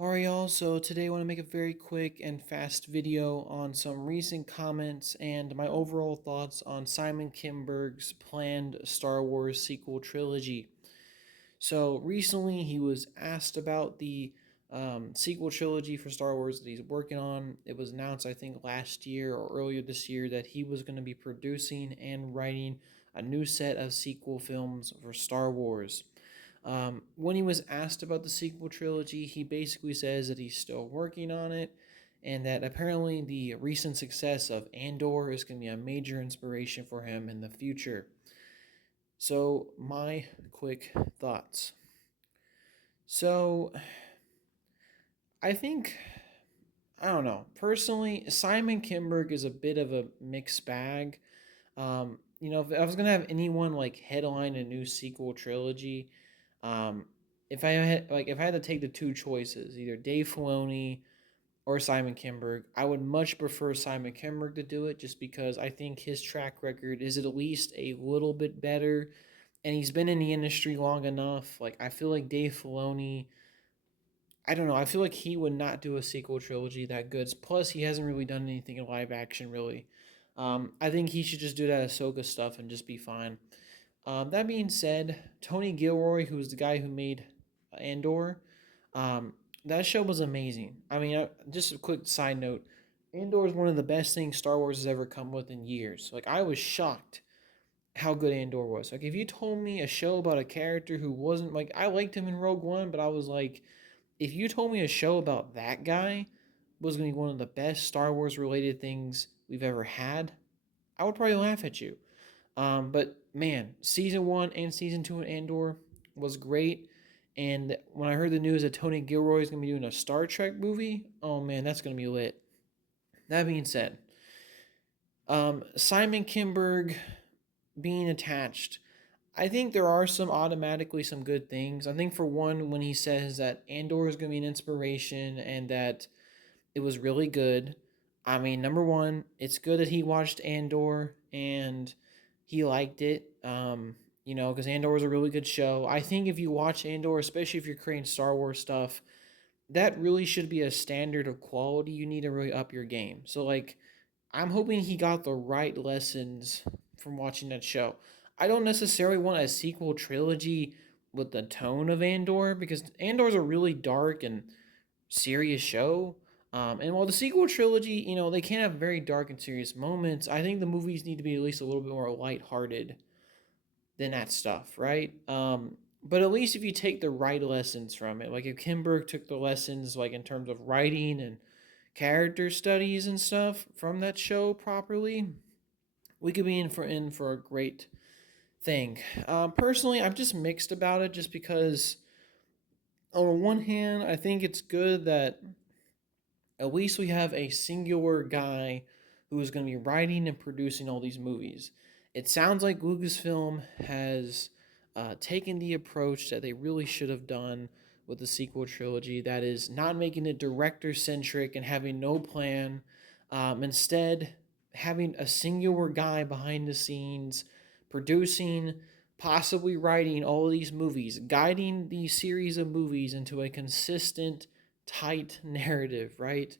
Alright, y'all, so today I want to make a very quick and fast video on some recent comments and my overall thoughts on Simon Kinberg's planned Star Wars sequel trilogy. So, recently he was asked about the sequel trilogy for Star Wars that he's working on. It was announced, I think, last year or earlier this year that he was going to be producing and writing a new set of sequel films for Star Wars. When he was asked about the sequel trilogy, he basically says that he's still working on it and that apparently the recent success of Andor is going to be a major inspiration for him in the future. So, my quick thoughts. So, I think, I don't know, personally, Simon Kinberg is a bit of a mixed bag. If I was going to have anyone like headline a new sequel trilogy, Um, if I had to take the two choices, either Dave Filoni or Simon Kinberg, I would much prefer Simon Kinberg to do it, just because I think his track record is at least a little bit better, and he's been in the industry long enough. Like I feel like Dave Filoni, I don't know, I feel like he would not do a sequel trilogy that good. Plus, he hasn't really done anything in live action really. I think he should just do that Ahsoka stuff and just be fine. That being said, Tony Gilroy, who's the guy who made Andor, um, that show was amazing. I mean, just a quick side note, Andor is one of the best things Star Wars has ever come with in years. Like, I was shocked how good Andor was. Like, if you told me a show about a character who wasn't, like, I liked him in Rogue One, but I was like, if you told me a show about that guy was going to be one of the best Star Wars related things we've ever had, I would probably laugh at you. But man, season one and season two in Andor was great. And when I heard the news that Tony Gilroy is going to be doing a Star Trek movie, oh man, that's going to be lit. That being said, Simon Kinberg being attached, I think there are automatically some good things. I think for one, when he says that Andor is going to be an inspiration and that it was really good. I mean, number one, it's good that he watched Andor and he liked it. Because Andor was a really good show. I think if you watch Andor, especially if you're creating Star Wars stuff, that really should be a standard of quality. You need to really up your game. So, like, I'm hoping he got the right lessons from watching that show. I don't necessarily want a sequel trilogy with the tone of Andor because Andor is a really dark and serious show. And while the sequel trilogy, they can have very dark and serious moments, I think the movies need to be at least a little bit more lighthearted than that stuff, right? But at least if you take the right lessons from it, like if Kinberg took the lessons, like in terms of writing and character studies and stuff from that show properly, we could be in for a great thing. Personally, I'm just mixed about it, just because on one hand, I think it's good that at least we have a singular guy who is going to be writing and producing all these movies. It sounds like Lucasfilm has taken the approach that they really should have done with the sequel trilogy, that is, not making it director centric and having no plan. Instead, having a singular guy behind the scenes producing, possibly writing all of these movies, guiding the series of movies into a consistent, tight narrative, right?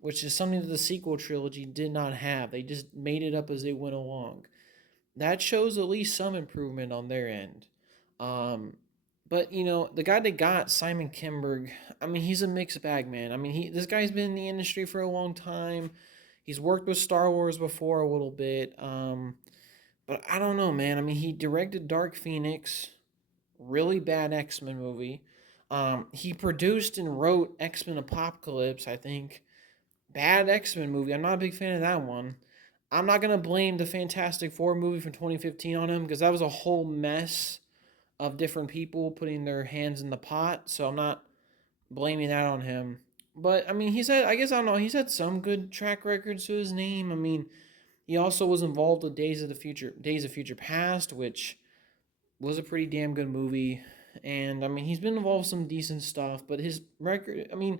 Which is something that the sequel trilogy did not have. They just made it up as they went along. That shows at least some improvement on their end. Um, but the guy that got Simon Kinberg, I mean, he's a mixed bag, man. I mean, this guy's been in the industry for a long time. He's worked with Star Wars before a little bit. But I don't know, man. I mean, he directed Dark Phoenix, really bad X-Men movie. He produced and wrote X-Men Apocalypse, I think. Bad X-Men movie. I'm not a big fan of that one. I'm not going to blame the Fantastic Four movie from 2015 on him, because that was a whole mess of different people putting their hands in the pot. So I'm not blaming that on him. But I mean, I guess I don't know, he's had some good track records to his name. I mean, he also was involved with Days of Future Past, which was a pretty damn good movie. And I mean, he's been involved with some decent stuff, but his record, I mean,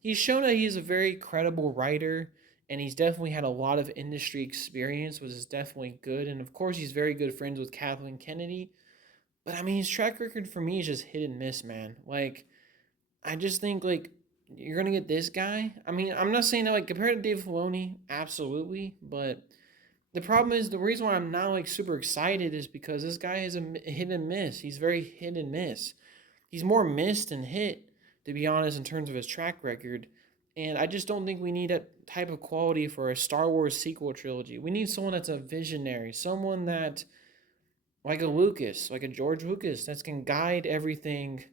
he's shown that he's a very credible writer, and he's definitely had a lot of industry experience, which is definitely good. And of course, he's very good friends with Kathleen Kennedy. But I mean, his track record for me is just hit and miss, man. Like, I just think like you're gonna get this guy. I mean, I'm not saying that like compared to Dave Filoni, absolutely, but the problem is the reason why I'm not like super excited is because this guy is a hit and miss. He's very hit and miss. He's more missed than hit, to be honest, in terms of his track record. And I just don't think we need that type of quality for a Star Wars sequel trilogy. We need someone that's a visionary, someone that, like a Lucas, like a George Lucas, that can guide everything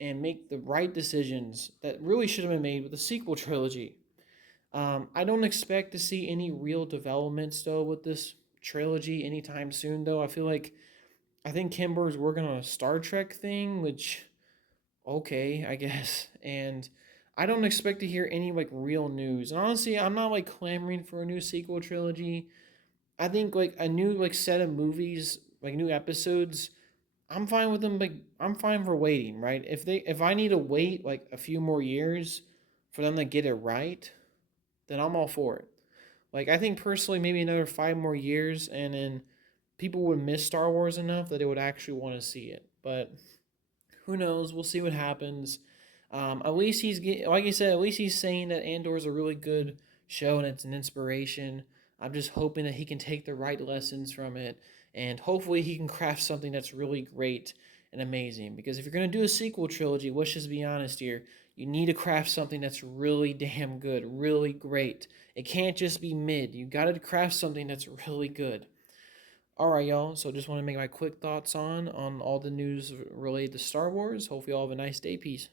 and make the right decisions that really should have been made with the sequel trilogy. I don't expect to see any real developments though with this trilogy anytime soon. Though I think Kinberg's working on a Star Trek thing, which okay, I guess. And I don't expect to hear any like real news. And honestly, I'm not like clamoring for a new sequel trilogy. I think like a new like set of movies, like new episodes, I'm fine with them. Like I'm fine for waiting, right? If I need to wait like a few more years for them to get it right, then I'm all for it. Like I think personally, maybe another 5 more years, and then people would miss Star Wars enough that they would actually want to see it. But who knows? We'll see what happens. At least like I said, at least he's saying that Andor is a really good show and it's an inspiration. I'm just hoping that he can take the right lessons from it, and hopefully he can craft something that's really great and amazing. Because if you're gonna do a sequel trilogy, let's just be honest here. You need to craft something that's really damn good, really great. It can't just be mid. You gotta craft something that's really good. All right, y'all. So just want to make my quick thoughts on all the news related to Star Wars. Hopefully, you all have a nice day. Peace.